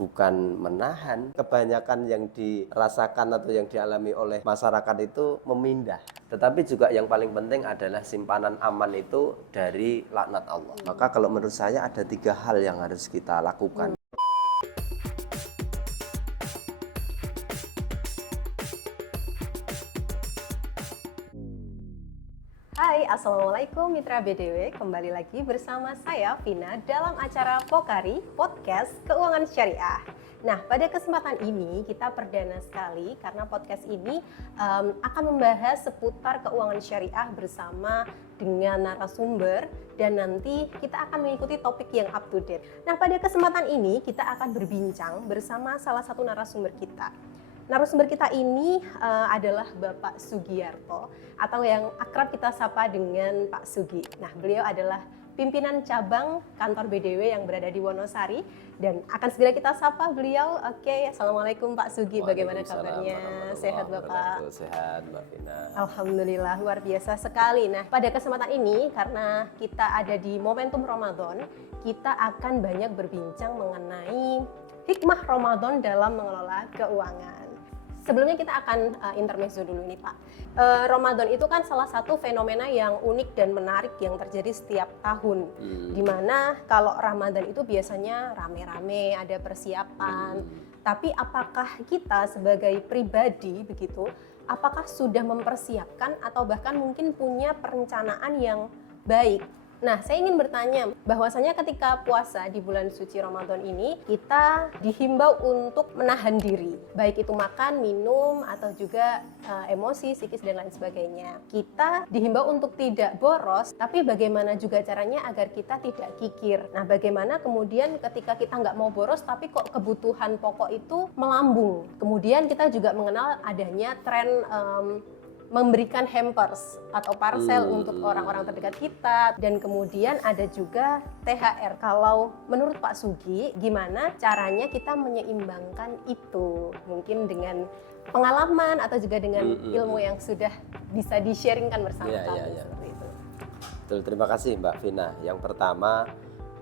bukan menahan. Kebanyakan yang dirasakan atau yang dialami oleh masyarakat itu memindah. Tetapi juga yang paling penting adalah simpanan aman itu dari laknat Allah. Maka kalau menurut saya ada 3 hal yang harus kita lakukan. Hai, Assalamualaikum Mitra BDW. Kembali lagi bersama saya, Vina, dalam acara Pokari, Podcast Keuangan Syariah. Nah, pada kesempatan ini kita perdana sekali karena podcast ini akan membahas seputar keuangan syariah bersama dengan narasumber dan nanti kita akan mengikuti topik yang up to date. Nah, pada kesempatan ini kita akan berbincang bersama salah satu narasumber kita. Narasumber kita ini adalah Bapak Sugiyarto atau yang akrab kita sapa dengan Pak Sugi. Nah, beliau adalah pimpinan cabang kantor BDW yang berada di Wonosari dan akan segera kita sapa beliau. Oke, Assalamualaikum Pak Sugi, bagaimana kabarnya? Sehat Bapak? Sehat Mbak Vina. Alhamdulillah, luar biasa sekali. Nah, pada kesempatan ini karena kita ada di momentum Ramadan, kita akan banyak berbincang mengenai hikmah Ramadan dalam mengelola keuangan. Sebelumnya kita akan intermezzo dulu nih Pak. Ramadan itu kan salah satu fenomena yang unik dan menarik yang terjadi setiap tahun. Dimana kalau Ramadan itu biasanya rame-rame, ada persiapan. Tapi apakah kita sebagai pribadi begitu, apakah sudah mempersiapkan atau bahkan mungkin punya perencanaan yang baik? Nah, saya ingin bertanya bahwasanya ketika puasa di bulan suci Ramadan ini kita dihimbau untuk menahan diri, baik itu makan, minum atau juga emosi, psikis dan lain sebagainya. Kita dihimbau untuk tidak boros, tapi bagaimana juga caranya agar kita tidak kikir. Nah, bagaimana kemudian ketika kita nggak mau boros tapi kok kebutuhan pokok itu melambung. Kemudian kita juga mengenal adanya tren memberikan hampers atau parcel untuk orang-orang terdekat kita dan kemudian ada juga THR. Kalau menurut Pak Sugi, gimana caranya kita menyeimbangkan itu? Mungkin dengan pengalaman atau juga dengan ilmu yang sudah bisa di-sharingkan bersama kami seperti itu. Betul, terima kasih Mbak Vina. Yang pertama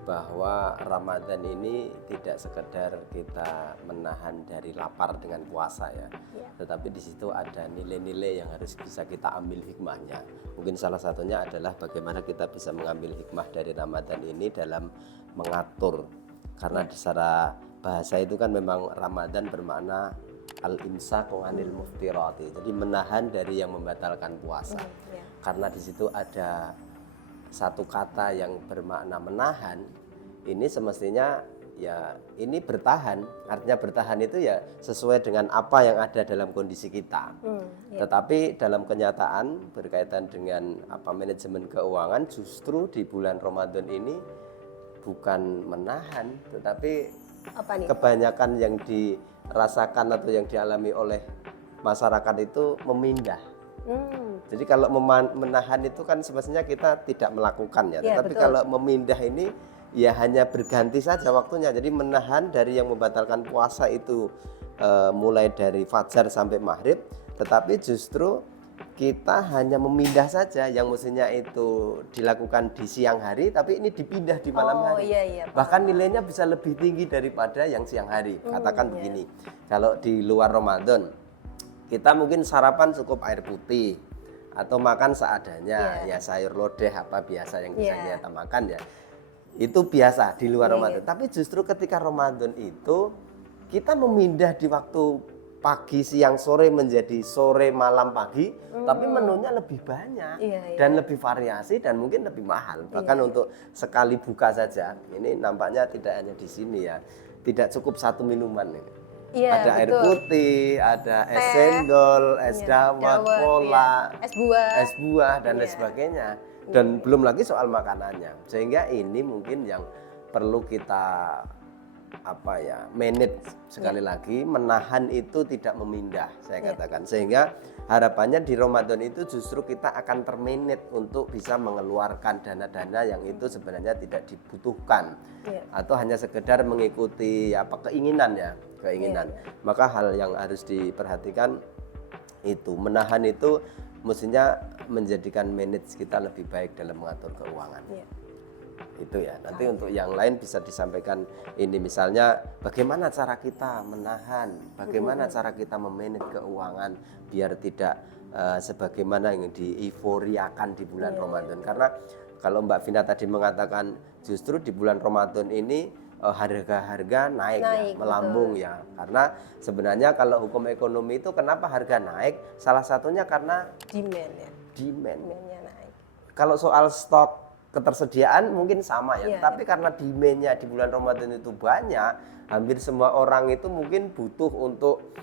bahwa Ramadan ini tidak sekedar kita menahan dari lapar dengan puasa ya. Tetapi di situ ada nilai-nilai yang harus bisa kita ambil hikmahnya. Mungkin salah satunya adalah bagaimana kita bisa mengambil hikmah dari Ramadan ini dalam mengatur. Karena secara bahasa itu kan memang Ramadan bermakna al-imsaku 'anil muftirati. Jadi menahan dari yang membatalkan puasa. Karena di situ ada satu kata yang bermakna menahan, ini semestinya ya ini bertahan. Artinya bertahan itu ya sesuai dengan apa yang ada dalam kondisi kita. Tetapi dalam kenyataan berkaitan dengan manajemen keuangan, justru di bulan Ramadan ini bukan menahan, tetapi kebanyakan yang dirasakan atau yang dialami oleh masyarakat itu memindah. Jadi kalau menahan itu kan semestinya kita tidak melakukan ya, tetapi kalau memindah ini ya hanya berganti saja waktunya. Jadi menahan dari yang membatalkan puasa itu mulai dari fajar sampai maghrib, tetapi justru kita hanya memindah saja yang mestinya itu dilakukan di siang hari, tapi ini dipindah di malam hari. Bahkan nilainya bisa lebih tinggi daripada yang siang hari. Katakan begini, kalau di luar Ramadan kita mungkin sarapan cukup air putih atau makan seadanya, ya sayur lodeh apa biasa yang bisa kita makan ya. Itu biasa di luar Ramadan. Tapi justru ketika Ramadan itu kita memindah di waktu pagi, siang, sore menjadi sore, malam, pagi, tapi menunya lebih banyak dan lebih variasi dan mungkin lebih mahal. Bahkan untuk sekali buka saja, ini nampaknya tidak hanya di sini ya, tidak cukup satu minuman ini. Ada air putih, ada es cendol, es dawet, cola, es buah dan lain sebagainya. Dan belum lagi soal makanannya. Sehingga ini mungkin yang perlu kita manage sekali lagi, menahan itu tidak memindah saya katakan. Sehingga harapannya di Ramadan itu justru kita akan termanage untuk bisa mengeluarkan dana-dana yang itu sebenarnya tidak dibutuhkan atau hanya sekedar mengikuti keinginan. Maka hal yang harus diperhatikan itu menahan itu mestinya menjadikan manage kita lebih baik dalam mengatur keuangan. Itu ya. Nanti untuk yang lain bisa disampaikan ini, misalnya bagaimana cara kita menahan, bagaimana cara kita memanage keuangan biar tidak sebagaimana yang dieuforiakan di bulan Ramadan. Karena kalau Mbak Vina tadi mengatakan justru di bulan Ramadan ini harga-harga naik ya, melambung ya. Karena sebenarnya kalau hukum ekonomi itu kenapa harga naik? Salah satunya karena demand ya. Demandnya naik. Kalau soal stok ketersediaan mungkin sama ya, tapi karena demand-nya di bulan Ramadan itu banyak, hampir semua orang itu mungkin butuh untuk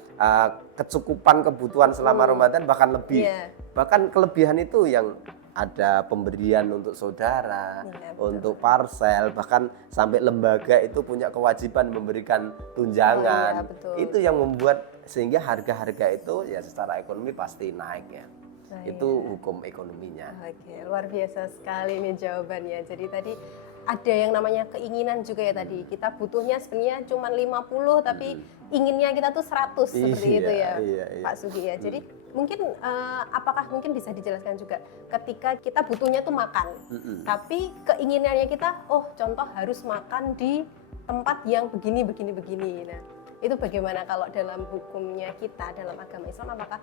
kecukupan kebutuhan selama Ramadan, bahkan lebih. Bahkan kelebihan itu yang ada pemberian untuk saudara, untuk parcel, bahkan sampai lembaga itu punya kewajiban memberikan tunjangan. Itu yang membuat sehingga harga-harga itu ya secara ekonomi pasti naik ya. Itu hukum ekonominya. Oke, luar biasa sekali nih jawabannya. Jadi tadi ada yang namanya keinginan juga ya tadi. Kita butuhnya sebenarnya cuma 50 tapi inginnya kita tuh 100 seperti itu ya, Pak Sugi ya. Jadi mungkin apakah mungkin bisa dijelaskan juga ketika kita butuhnya tuh makan. Tapi keinginannya kita contoh harus makan di tempat yang begini. Nah, itu bagaimana kalau dalam hukumnya kita dalam agama Islam, apakah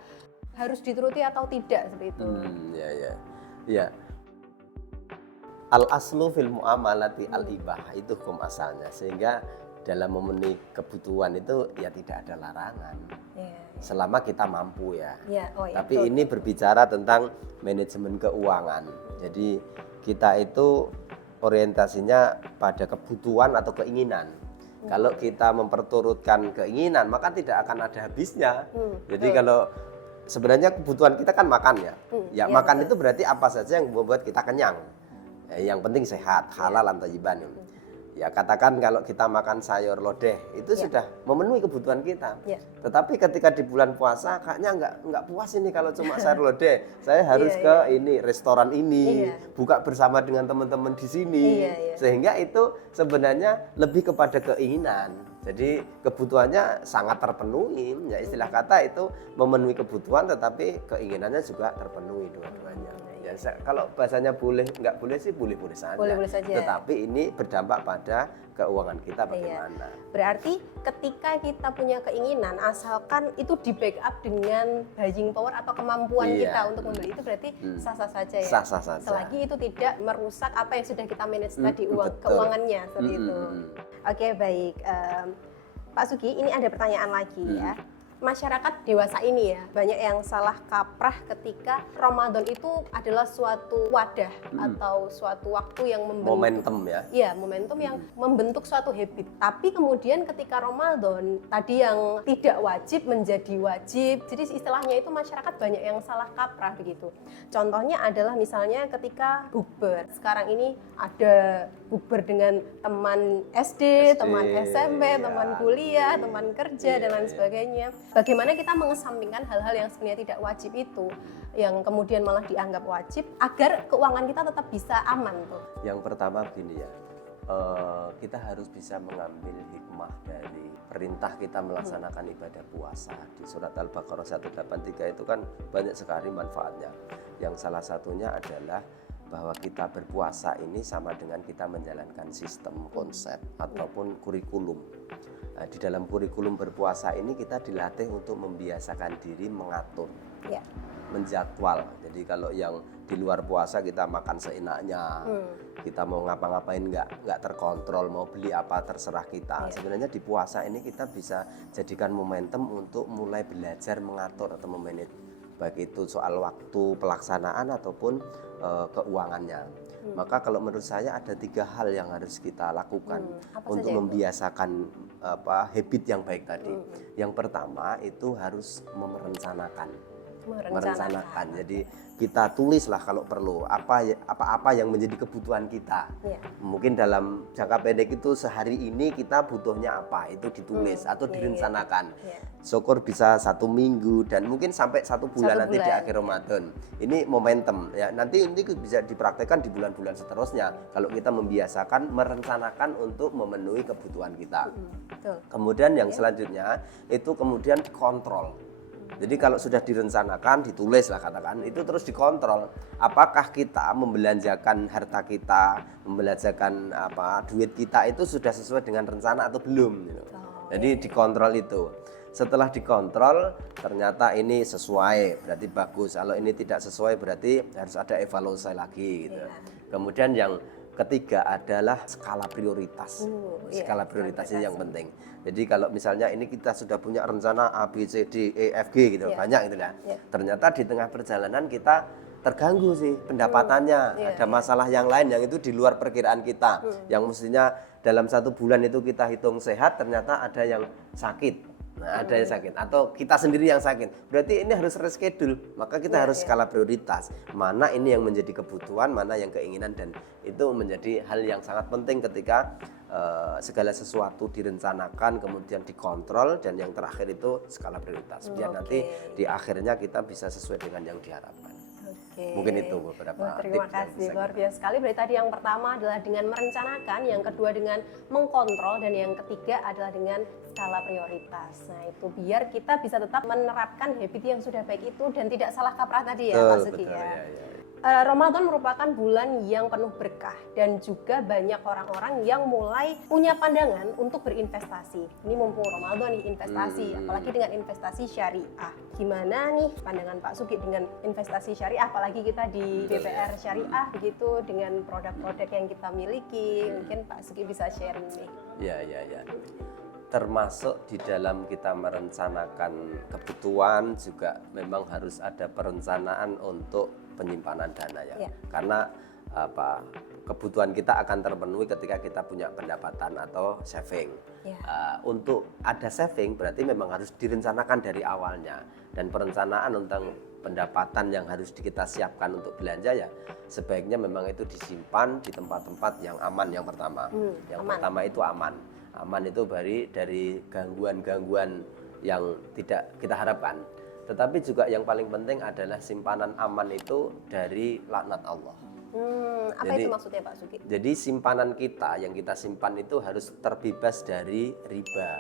harus dituruti atau tidak seperti itu? Ya. Al aslu fil muamalati al ibah, itu hukum asalnya. Sehingga dalam memenuhi kebutuhan itu ya tidak ada larangan. Selama kita mampu ya. Tapi ini berbicara tentang manajemen keuangan. Jadi kita itu orientasinya pada kebutuhan atau keinginan. Kalau kita memperturutkan keinginan, maka tidak akan ada habisnya. Jadi kalau sebenarnya kebutuhan kita kan makan ya. Makan itu berarti apa saja yang membuat kita kenyang. Yang penting sehat, halal dan thayyiban. Ya katakan kalau kita makan sayur lodeh itu sudah memenuhi kebutuhan kita. Tetapi ketika di bulan puasa kayaknya nggak puas ini kalau cuma sayur lodeh. Saya harus ke ini restoran ini, buka bersama dengan teman-teman di sini. Sehingga itu sebenarnya lebih kepada keinginan. Jadi kebutuhannya sangat terpenuhi. Ya istilah kata itu memenuhi kebutuhan tetapi keinginannya juga terpenuhi dua-duanya. Kalau bahasanya boleh nggak boleh sih boleh-boleh saja. Tetapi ini berdampak pada keuangan kita bagaimana. Berarti ketika kita punya keinginan, asalkan itu di backup dengan buying power atau kemampuan kita untuk membeli, itu berarti sah-sah saja ya. Sah-sah saja. Selagi itu tidak merusak apa yang sudah kita manage tadi keuangannya seperti itu. Oke, baik. Pak Sugi, ini ada pertanyaan lagi ya. Masyarakat dewasa ini ya, banyak yang salah kaprah ketika Ramadan itu adalah suatu wadah atau suatu waktu yang membentuk momentum ya. Iya, momentum yang membentuk suatu habit. Tapi kemudian ketika Ramadan tadi yang tidak wajib menjadi wajib. Jadi istilahnya itu masyarakat banyak yang salah kaprah begitu. Contohnya adalah misalnya ketika bukber. Sekarang ini ada bukber dengan teman SD, teman SMP, teman kuliah, teman kerja dan lain sebagainya. Bagaimana kita mengesampingkan hal-hal yang sebenarnya tidak wajib itu, yang kemudian malah dianggap wajib, agar keuangan kita tetap bisa aman tuh. Yang pertama begini ya, kita harus bisa mengambil hikmah dari perintah kita melaksanakan ibadah puasa. Di surat Al-Baqarah 183 itu kan banyak sekali manfaatnya. Yang salah satunya adalah bahwa kita berpuasa ini sama dengan kita menjalankan sistem, konsep, ataupun kurikulum. Nah, di dalam kurikulum berpuasa ini kita dilatih untuk membiasakan diri mengatur, menjadwal. Jadi kalau yang di luar puasa kita makan seenaknya, kita mau ngapa-ngapain nggak terkontrol, mau beli apa terserah kita. Sebenarnya di puasa ini kita bisa jadikan momentum untuk mulai belajar mengatur atau memanage, baik itu soal waktu pelaksanaan ataupun keuangannya. Maka kalau menurut saya ada 3 hal yang harus kita lakukan untuk membiasakan habit yang baik tadi. Yang pertama itu harus merencanakan. Jadi kita tulislah kalau perlu apa yang menjadi kebutuhan kita. Mungkin dalam jangka pendek itu sehari ini kita butuhnya apa, itu ditulis atau direncanakan. Syukur bisa 1 minggu dan mungkin sampai 1 bulan nanti di akhir Ramadan. Ini momentum ya. Nanti bisa dipraktekkan di bulan-bulan seterusnya kalau kita membiasakan merencanakan untuk memenuhi kebutuhan kita. Kemudian yang selanjutnya itu kemudian kontrol. Jadi kalau sudah direncanakan, ditulis lah katakan, itu terus dikontrol. Apakah kita membelanjakan harta kita, membelanjakan duit kita itu sudah sesuai dengan rencana atau belum? Gitu. Jadi dikontrol itu. Setelah dikontrol, ternyata ini sesuai, berarti bagus. Kalau ini tidak sesuai, berarti harus ada evaluasi lagi. Gitu. Kemudian yang ketiga adalah skala prioritas. Skala prioritas ini yang penting. Jadi kalau misalnya ini kita sudah punya rencana A, B, C, D, E, F, G gitu, banyak gitu ya. Ternyata di tengah perjalanan kita terganggu sih pendapatannya. Ada masalah yang lain yang itu di luar perkiraan kita. Yang mestinya dalam 1 bulan itu kita hitung sehat, ternyata ada yang sakit. Nah, ada yang sakit atau kita sendiri yang sakit. Berarti ini harus reschedule. Maka kita harus skala prioritas. Mana ini yang menjadi kebutuhan, mana yang keinginan, dan itu menjadi hal yang sangat penting ketika segala sesuatu direncanakan, kemudian dikontrol, dan yang terakhir itu skala prioritas. Biar nanti di akhirnya kita bisa sesuai dengan yang diharapkan. Mungkin itu beberapa terima kasih, luar biasa sekali. Berarti tadi yang pertama adalah dengan merencanakan, yang kedua dengan mengkontrol, dan yang ketiga adalah dengan skala prioritas. Nah itu biar kita bisa tetap menerapkan habit yang sudah baik itu dan tidak salah kaprah tadi ya Pak Sugi ya. Ramadan merupakan bulan yang penuh berkah dan juga banyak orang-orang yang mulai punya pandangan untuk berinvestasi. Ini mumpung Ramadan nih, investasi, apalagi dengan investasi syariah. Gimana nih pandangan Pak Sugi dengan investasi syariah, apalagi kita di BPR Syariah begitu, dengan produk-produk yang kita miliki. Mungkin Pak Sugi bisa sharing nih. Ya. Termasuk di dalam kita merencanakan kebutuhan juga memang harus ada perencanaan untuk penyimpanan dana ya. Karena kebutuhan kita akan terpenuhi ketika kita punya pendapatan atau saving. Untuk ada saving berarti memang harus direncanakan dari awalnya, dan perencanaan tentang pendapatan yang harus kita siapkan untuk belanja ya sebaiknya memang itu disimpan di tempat-tempat yang aman. Yang pertama, pertama itu aman itu dari gangguan-gangguan yang tidak kita harapkan. Tetapi juga yang paling penting adalah simpanan aman itu dari laknat Allah. Apa itu maksudnya Pak Sugi? Jadi simpanan kita yang kita simpan itu harus terbebas dari riba,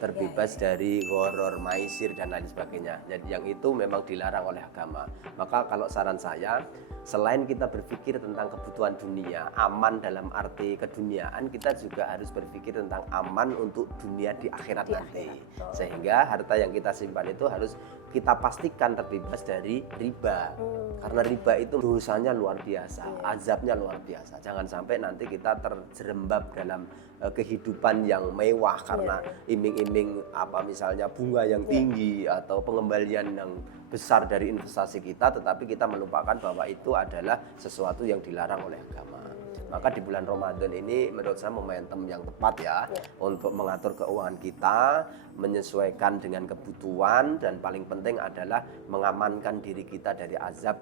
terbebas dari gharar, maisir, dan lain sebagainya. Jadi yang itu memang dilarang oleh agama. Maka kalau saran saya, selain kita berpikir tentang kebutuhan dunia, aman dalam arti keduniaan, kita juga harus berpikir tentang aman untuk dunia di akhirat nanti. Sehingga harta yang kita simpan itu harus kita pastikan terbebas dari riba. Karena riba itu dosanya luar biasa, azabnya luar biasa. Jangan sampai nanti kita terjerembab dalam kehidupan yang mewah karena iming-iming misalnya bunga yang tinggi atau pengembalian yang besar dari investasi kita, tetapi kita melupakan bahwa itu adalah sesuatu yang dilarang oleh agama. Maka di bulan Ramadan ini menurut saya momentum yang tepat ya untuk mengatur keuangan kita, menyesuaikan dengan kebutuhan, dan paling penting adalah mengamankan diri kita dari azab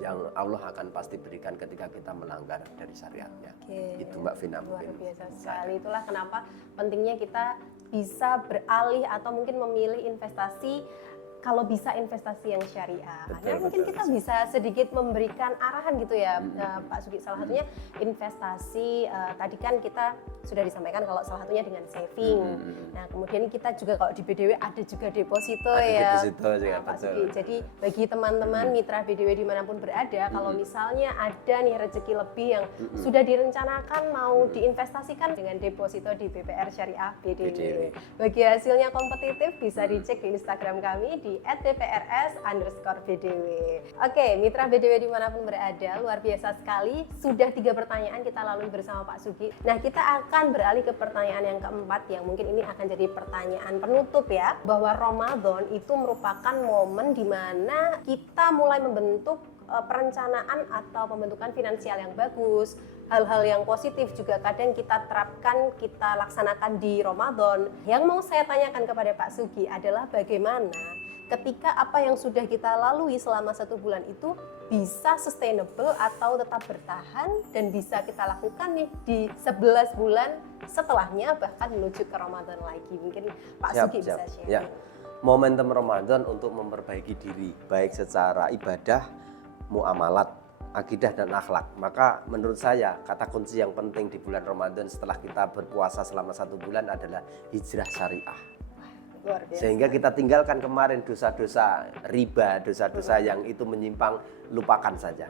yang Allah akan pasti berikan ketika kita melanggar dari syariatnya. Itu Mbak Vina. Luar biasa sekali. Itulah kenapa pentingnya kita bisa beralih atau mungkin memilih investasi, kalau bisa investasi yang syariah. Mungkin kita bisa sedikit memberikan arahan gitu ya Pak Sugi. Salah satunya investasi, tadi kan kita sudah disampaikan kalau salah satunya dengan saving. Nah kemudian kita juga kalau di BDW ada juga deposito ya Pak Sugi. Jadi bagi teman-teman mitra BDW dimanapun berada, kalau misalnya ada nih rezeki lebih yang sudah direncanakan mau diinvestasikan dengan deposito di BPR Syariah BDW. Bagi hasilnya kompetitif bisa dicek di Instagram kami di @bprs_bdw. Oke, mitra BDW dimanapun berada, luar biasa sekali. Sudah 3 pertanyaan kita lalui bersama Pak Sugi. Nah, kita akan beralih ke pertanyaan yang keempat, yang mungkin ini akan jadi pertanyaan penutup ya. Bahwa Ramadan itu merupakan momen di mana kita mulai membentuk perencanaan atau pembentukan finansial yang bagus. Hal-hal yang positif juga kadang kita terapkan, kita laksanakan di Ramadan. Yang mau saya tanyakan kepada Pak Sugi adalah bagaimana ketika apa yang sudah kita lalui selama 1 bulan itu bisa sustainable atau tetap bertahan dan bisa kita lakukan nih di 11 bulan setelahnya, bahkan menuju ke Ramadan lagi. Mungkin Pak Sugi bisa share. Momentum Ramadan untuk memperbaiki diri, baik secara ibadah, muamalat, akidah, dan akhlak. Maka menurut saya kata kunci yang penting di bulan Ramadan setelah kita berpuasa selama 1 bulan adalah hijrah syariah. luar biasa. Sehingga kita tinggalkan kemarin dosa-dosa riba, dosa-dosa yang itu menyimpang, lupakan saja.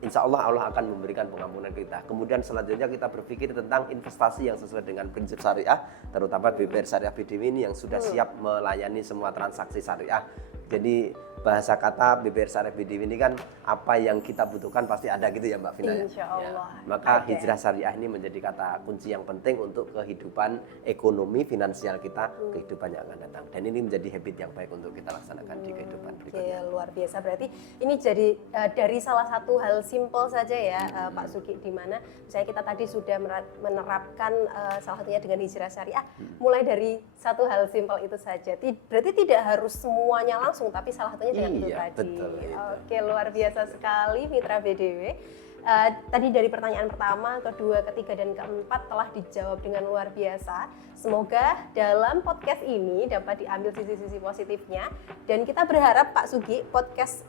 Insya Allah Allah akan memberikan pengampunan kita. Kemudian selanjutnya kita berpikir tentang investasi yang sesuai dengan prinsip syariah, terutama BPR Syariah BDW ini yang sudah siap melayani semua transaksi syariah. Jadi bahasa kata BPR Syariah BDW ini kan apa yang kita butuhkan pasti ada gitu ya Mbak Vina. Insya Allah. Ya. Maka hijrah syariah ini menjadi kata kunci yang penting untuk kehidupan ekonomi finansial kita, kehidupan yang akan datang. Dan ini menjadi habit yang baik untuk kita laksanakan di kehidupan berikutnya. Luar biasa. Berarti ini jadi dari salah satu hal simpel saja ya Pak Sugi, di mana misalnya kita tadi sudah menerapkan salah satunya dengan hijrah syariah, mulai dari satu hal simpel itu saja. Berarti tidak harus semuanya langsung, tapi salah satunya dengan itu tadi. Betul, itu. Oke, luar biasa sekali Mitra BDW. Tadi dari pertanyaan pertama, kedua, ketiga, dan keempat telah dijawab dengan luar biasa. Semoga dalam podcast ini dapat diambil sisi-sisi positifnya. Dan kita berharap Pak Sugi, podcast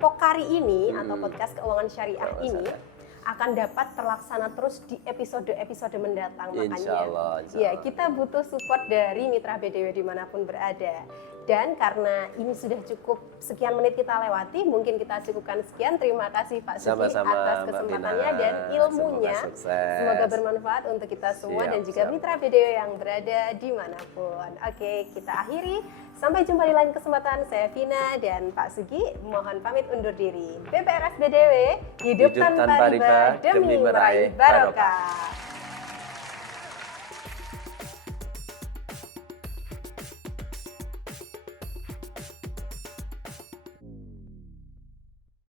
Pokari ini atau podcast Keuangan Syariah ini akan dapat terlaksana terus di episode-episode mendatang. Insya Allah. Ya, kita butuh support dari Mitra BDW dimanapun berada. Dan karena ini sudah cukup sekian menit kita lewati, mungkin kita cukupkan sekian. Terima kasih Pak Sugi atas kesempatannya dan ilmunya. Semoga bermanfaat untuk kita semua dan juga Mitra BDW yang berada dimanapun. Oke, kita akhiri. Sampai jumpa di lain kesempatan. Saya Vina dan Pak Sugi mohon pamit undur diri. BPRS BDW, hidup tanpa riba demi meraih barokah.